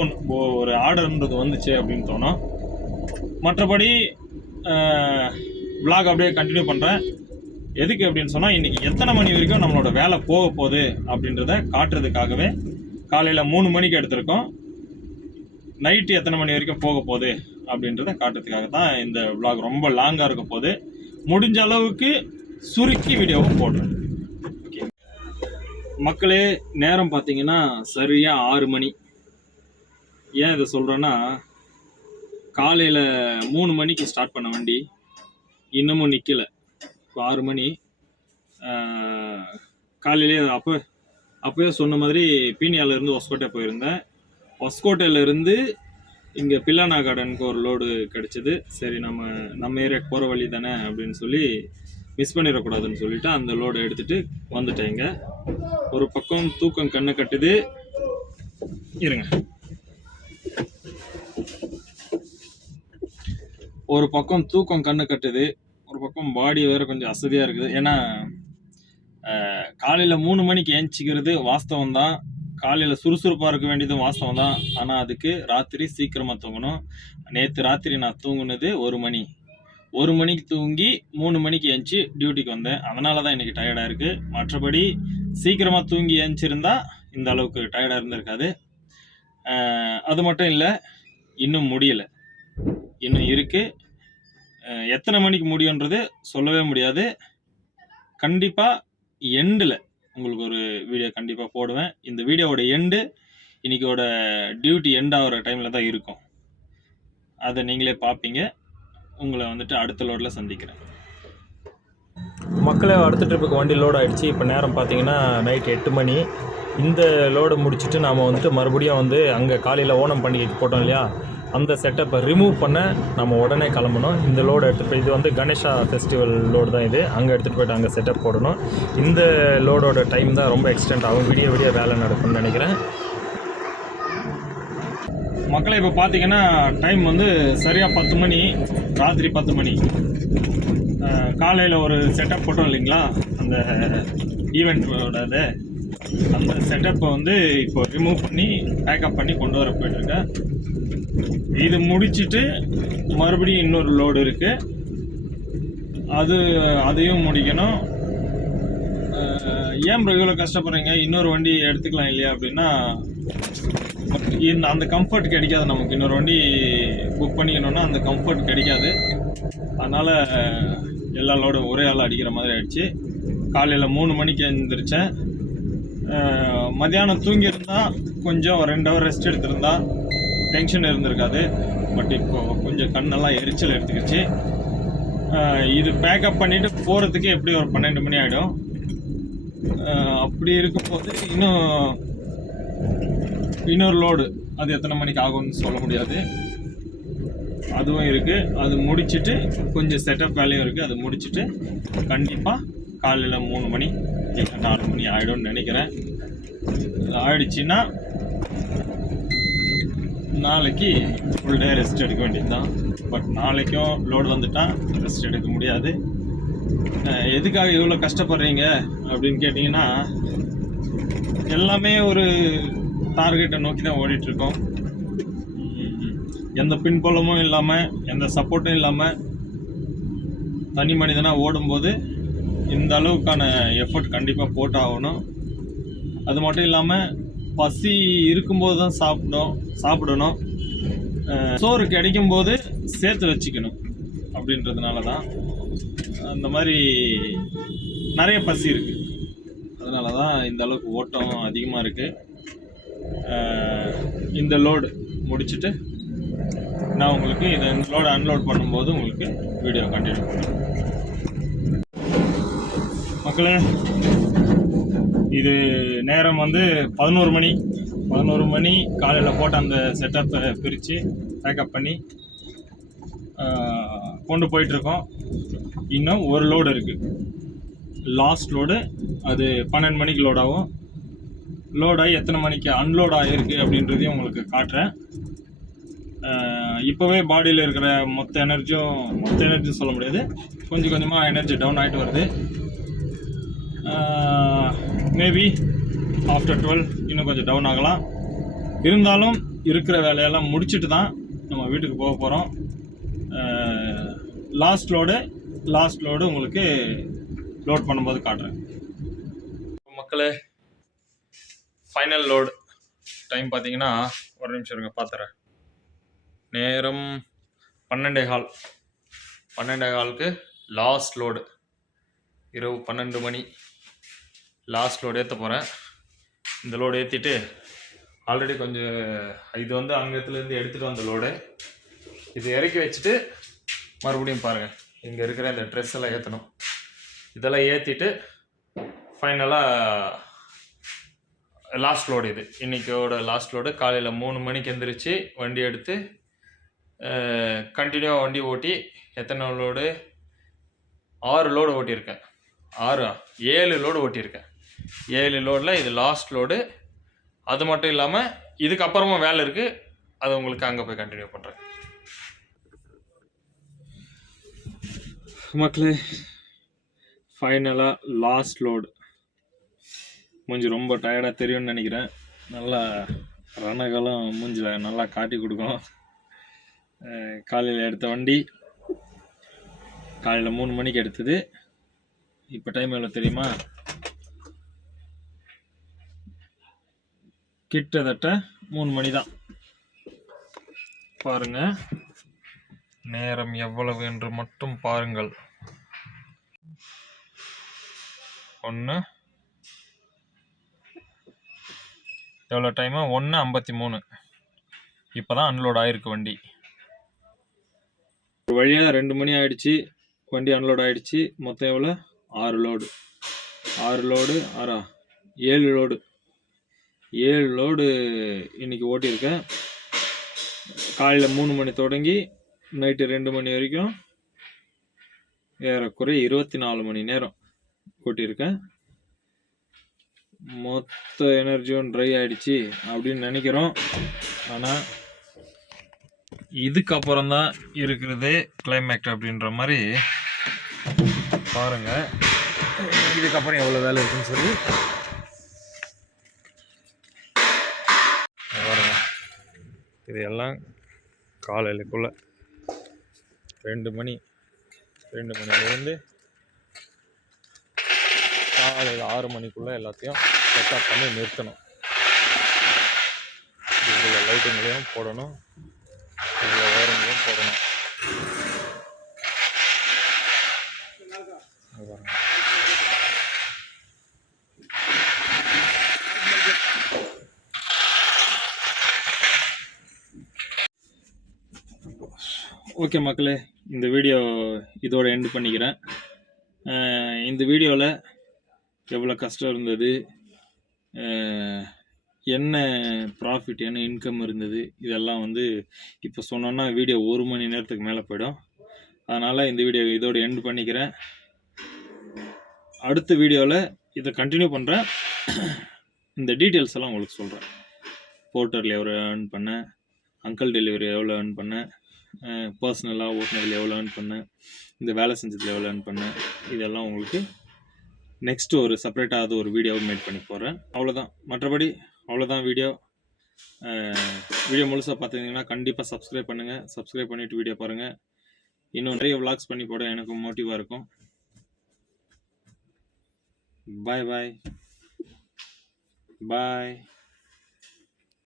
ஒரு ஆர்டர்ன்றது வந்துச்சு அப்படின்னு தோணும். மற்றபடி vlog அப்படியே கண்டினியூ பண்ணுறேன். எதுக்கு அப்படின்னு சொன்னால் இன்றைக்கி எத்தனை மணி வரைக்கும் நம்மளோட வேலை போக போகுது அப்படின்றத காட்டுறதுக்காகவே காலையில் 3 மணிக்கு எடுத்திருக்கோம். நைட்டு எத்தனை மணி வரைக்கும் போக போகுது அப்படின்றத காட்டுறதுக்காக தான் இந்த vlog. ரொம்ப லாங்காக இருக்க போது முடிஞ்ச அளவுக்கு சுருக்கி வீடியோவை போடுறேன். ஓகே மக்களே, நேரம் பார்த்தீங்கன்னா சரியாக 6 மணி. ஏன் இதை சொல்கிறேன்னா, காலையில் 3 மணிக்கு ஸ்டார்ட் பண்ண வண்டி இன்னமும் நிற்கலை. இப்போ 6 மணி. காலையிலே அப்போயே சொன்ன மாதிரி பீனியாவிலேருந்து ஒஸ்கோட்டை போயிருந்தேன். ஒஸ்கோட்டையிலேருந்து இங்கே பில்லானா கார்டனுக்கு ஒரு லோடு கிடச்சிது. சரி நம்ம ஏரியாவுக்கு போகிற வழி தானே அப்படின்னு சொல்லி மிஸ் பண்ணிடக்கூடாதுன்னு சொல்லிவிட்டு அந்த லோடை எடுத்துகிட்டு வந்துட்டேங்க. ஒரு பக்கம் தூக்கம் கண்ணை கட்டுது. இருங்க, ஒரு பக்கம் தூக்கம் கண்ணு கட்டுது, ஒரு பக்கம் பாடி வேறு கொஞ்சம் அசதியாக இருக்குது. ஏன்னா காலையில் 3 மணிக்கு ஏஞ்சிக்கிறது வாஸ்தவம் தான், காலையில் சுறுசுறுப்பாக இருக்க வேண்டியதும் வாஸ்தவம் தான். ஆனால் அதுக்கு ராத்திரி சீக்கிரமாக தூங்கணும். நேற்று ராத்திரி நான் தூங்குனது 1 மணி. 1 மணிக்கு தூங்கி 3 மணிக்கு ஏஞ்சி டியூட்டிக்கு வந்தேன். அதனால தான் இன்றைக்கி டயர்டாக இருக்குது. மற்றபடி சீக்கிரமாக தூங்கி ஏஞ்சிருந்தா இந்த அளவுக்கு டயர்டாக இருந்திருக்காது. அது மட்டும் இல்லை, இன்னும் முடியலை, இன்னும் இருக்குது. எத்தனை மணிக்கு முடியுன்றது சொல்லவே முடியாது. கண்டிப்பாக எண்டில் உங்களுக்கு ஒரு வீடியோ கண்டிப்பாக போடுவேன். இந்த வீடியோவோட எண்டு இன்றைக்கோட டியூட்டி எண்ட் ஆகிற டைமில் தான் இருக்கும். அதை நீங்களே பார்ப்பீங்க. உங்களை வந்துட்டு அடுத்த லோடில் சந்திக்கிறேன். மக்களே, அடுத்த ட்ரிப்புக்கு வண்டி லோட் ஆகிடுச்சு. இப்போ நேரம் பார்த்தீங்கன்னா நைட் 8 மணி. இந்த லோடை முடிச்சுட்டு நாம் வந்துட்டு மறுபடியும் வந்து அங்கே காலையில் ஓணம் பண்டிகைக்கு போட்டோம் இல்லையா, அந்த செட்டப்பை ரிமூவ் பண்ண நம்ம உடனே கிளம்பணும். இந்த லோடு எடுத்துகிட்டு போய், இது வந்து கணேஷா ஃபெஸ்டிவல் லோடு தான் இது, அங்கே எடுத்துகிட்டு போய்ட்டு அங்கே செட்டப் போடணும். இந்த லோடோட டைம் தான் ரொம்ப எக்ஸ்டெண்ட் ஆகும். விடிய வேலை நடக்கும்னு நினைக்கிறேன். மக்களை இப்போ பார்த்தீங்கன்னா டைம் வந்து சரியாக 10 மணி, ராத்திரி 10 மணி. காலையில் ஒரு செட்டப் போட்டோம் இல்லைங்களா, அந்த ஈவெண்ட்டோடது, அந்த செட்டப்பை வந்து இப்போ ரிமூவ் பண்ணி பேக்கப் பண்ணி கொண்டு வர போயிட்டுருக்கேன். இது முடிச்சுட்டு மறுபடியும் இன்னொரு லோடு இருக்குது, அதையும் முடிக்கணும். ஏன் ப்ரோ இவ்வளோ கஷ்டப்படுறீங்க, இன்னொரு வண்டி எடுத்துக்கலாம் இல்லையா அப்படின்னா, அந்த கம்ஃபர்ட் கிடைக்காது நமக்கு. இன்னொரு வண்டி புக் பண்ணிக்கணுன்னா அந்த கம்ஃபர்ட் கிடைக்காது. அதனால் எல்லா லோடும் ஒரே ஆள் அடிக்கிற மாதிரி ஆயிடுச்சு. காலையில் 3 மணிக்கு எழுந்திரிச்சேன். மத்தியானம் தூங்கியிருந்தா கொஞ்சம் 2 ஹவர் ரெஸ்ட் எடுத்திருந்தா டென்ஷன் இருந்திருக்காது. பட் இப்போது கொஞ்சம் கண்ணெல்லாம் எரிச்சல் எடுத்துக்கிச்சு. இது பேக்கப் பண்ணிவிட்டு போகிறதுக்கு எப்படி ஒரு 12 மணி ஆகிடும். அப்படி இருக்கும்போது இன்னொரு லோடு, அது எத்தனை மணிக்கு ஆகும்னு சொல்ல முடியாது, அதுவும் இருக்குது. அது முடிச்சுட்டு கொஞ்சம் செட்டப் வேலையும் இருக்குது. அது முடிச்சுட்டு கண்டிப்பாக காலையில் 3 மணி இல்லை 4 மணி ஆகிடும்னு நினைக்கிறேன். ஆயிடுச்சுன்னா நாளைக்கு ஃபுல் டே ரெஸ்ட் எடுக்க வேண்டியது தான். பட் நாளைக்கும் லோடு வந்துட்டால் ரெஸ்ட் எடுக்க முடியாது. எதுக்காக இவ்வளோ கஷ்டப்படுறீங்க அப்படின்னு கேட்டிங்கன்னா, எல்லாமே ஒரு டார்கெட்டை நோக்கி தான் ஓடிட்டுருக்கோம். எந்த பின்புலமும் இல்லாமல், எந்த சப்போர்ட்டும் இல்லாமல் தனி மனிதனாக ஓடும்போது இந்த அளவுக்கான எஃபர்ட் கண்டிப்பாக போட்டாகணும். அது மட்டும் இல்லாமல் பசி இருக்கும்போது தான் சாப்பிடணும். சோறு கிடைக்கும்போது சேர்த்து வச்சுக்கணும் அப்படின்றதுனால தான். அந்த மாதிரி நிறைய பசி இருக்குது, அதனால தான் இந்த அளவுக்கு ஓட்டம் அதிகமாக இருக்குது. இந்த லோடு முடிச்சுட்டு நான் உங்களுக்கு இந்த லோடு அன்லோட் பண்ணும்போது உங்களுக்கு வீடியோ கண்டினியூ பண்ணுறேன். மக்களே, இது நேரம் வந்து 11 மணி. காலையில் போட்ட அந்த செட்டப்பை பிரித்து பேக்கப் பண்ணி கொண்டு போயிட்டுருக்கோம். இன்னும் ஒரு லோடு இருக்குது, லாஸ்ட் லோடு. அது 12 மணிக்கு லோட் ஆகும். லோடாகி எத்தனை மணிக்கு அன்லோட் ஆகிருக்கு அப்படின்றதையும் உங்களுக்கு காட்டுறேன். இப்போவே பாடியில் இருக்கிற மொத்த எனர்ஜியும் சொல்ல முடியாது, கொஞ்சம் கொஞ்சமாக எனர்ஜி டவுன் ஆகிட்டு வருது. மேபி ஆஃப்டர் 12 இன்னும் கொஞ்சம் டவுன் ஆகலாம். இருந்தாலும் இருக்கிற வேலையெல்லாம் முடிச்சுட்டு தான் நம்ம வீட்டுக்கு போக போகிறோம். லாஸ்ட் லோடு உங்களுக்கு லோட் பண்ணும்போது காட்டுறேன். மக்களே, ஃபைனல் லோடு டைம் பார்த்தீங்கன்னா, ஒரு நிமிஷம் இருங்க பார்த்துறேன். நேரம் 12:15 லாஸ்ட் லோடு. இரவு 12 மணி லாஸ்ட் லோடு ஏற்ற போகிறேன். இந்த லோடு ஏற்றிட்டு ஆல்ரெடி கொஞ்சம் இது வந்து அங்கத்துலேருந்து எடுத்துகிட்டு வந்த லோடு, இது இறக்கி வச்சுட்டு மறுபடியும் பாருங்கள், இங்கே இருக்கிற இந்த ட்ரெஸ் எல்லாம் ஏற்றணும். இதெல்லாம் ஏற்றிட்டு ஃபைனலாக லாஸ்ட் லோடு. இது இன்றைக்கோட லாஸ்ட் லோடு. காலையில் 3 மணிக்கு எந்திரிச்சு வண்டி எடுத்து கண்டினியூவாக வண்டி ஓட்டி எத்தனை லோடு, 6 லோடு ஓட்டியிருக்கேன். 7 லோடு ஓட்டியிருக்கேன். 7 லோடில் இது லாஸ்ட் லோடு. அது மட்டும் இல்லாமல் இதுக்கப்புறமா வேலை இருக்குது, அது உங்களுக்கு அங்கே போய் கண்டினியூ பண்ணுறேன். மக்களே, ஃபைனலாக லாஸ்ட் லோடு. மூஞ்சி ரொம்ப டயர்டாக தெரியும்னு நினைக்கிறேன். நல்லா ரணகலம் மூஞ்சில் நல்லா காட்டி கொடுக்கும். காலையில் எடுத்த வண்டி காலையில் 3 மணிக்கு எடுத்தது. இப்போ டைம் எவ்வளோ தெரியுமா? கிட்டத்தட்ட 3 மணி தான். பாருங்கள், நேரம் எவ்வளவு என்று மட்டும் பாருங்கள். 1 எவ்வளோ டைமு 1:53. இப்போ தான் அன்லோட் ஆகிருக்கு வண்டி. ஒரு வழியாக 2 மணி ஆகிடுச்சு, வண்டி அன்லோட் ஆகிடுச்சு. மொத்தம் எவ்வளோ? 6 லோடு. 7 லோடு. 7 லோடு இன்றைக்கி ஓட்டியிருக்கேன். காலையில் 3 மணி தொடங்கி நைட்டு 2 மணி வரைக்கும் ஏறக்குறைய 24 மணி நேரம் ஓட்டியிருக்கேன். மொத்த எனர்ஜியும் ட்ரை ஆகிடுச்சு அப்படின்னு நினைக்கிறோம். ஆனால் இதுக்கப்புறம் தான் இருக்கிறதே கிளைமேக்ட் அப்படின்ற மாதிரி பாருங்கள். இதுக்கப்புறம் எவ்வளோ வேலை இருக்குன்னு சொல்லி பாருங்க. இது எல்லாம் காலையிலக்குள்ளே 2 மணிலேருந்து காலையில் 6 மணிக்குள்ளே எல்லாத்தையும் செட்டப் பண்ணி நிறுத்தணும். இதில் லைட்டுங்களையும் போடணும், இதில் ஒயரிங்களையும் போடணும். ஓகே மக்களே, இந்த வீடியோ இதோட எண்டு பண்ணிக்கிறேன். இந்த வீடியோவில் எவ்வளோ கஷ்டம் இருந்தது, என்ன ப்ராஃபிட், என்ன இன்கம் இருந்தது, இதெல்லாம் வந்து இப்போ சொன்னோன்னா வீடியோ 1 மணி நேரத்துக்கு மேலே போயிடும். அதனால் இந்த வீடியோ இதோட எண்டு பண்ணிக்கிறேன். அடுத்த வீடியோவில் இதை கண்டினியூ பண்ணுறேன். இந்த டீட்டெயில்ஸ் எல்லாம் உங்களுக்கு சொல்கிறேன். போர்ட்டரில் எவ்வளோ ஏர்ன் பண்ணேன், அங்கிள் டெலிவரி எவ்வளோ ஏர்ன் பண்ணேன், பர்சனலாக ஓட்டுனதில் எவ்வளோ ஏர்ன் பண்ணேன், இந்த வேலை செஞ்சதில் எவ்வளோ ஏர்ன் பண்ணேன், இதெல்லாம் உங்களுக்கு நெக்ஸ்ட்டு ஒரு செப்பரேட்டாக அது ஒரு வீடியோவை மேட் பண்ணி போடுறேன். அவ்வளோதான். மற்றபடி அவ்வளோதான் வீடியோ. வீடியோ முழுசாக பார்த்துக்கிங்கன்னா கண்டிப்பாக சப்ஸ்கிரைப் பண்ணுங்கள். சப்ஸ்கிரைப் பண்ணிவிட்டு வீடியோ பாருங்கள். இன்னும் நிறைய விளாக்ஸ் பண்ணி போட எனக்கு மோட்டிவாக இருக்கும். பாய் பாய்.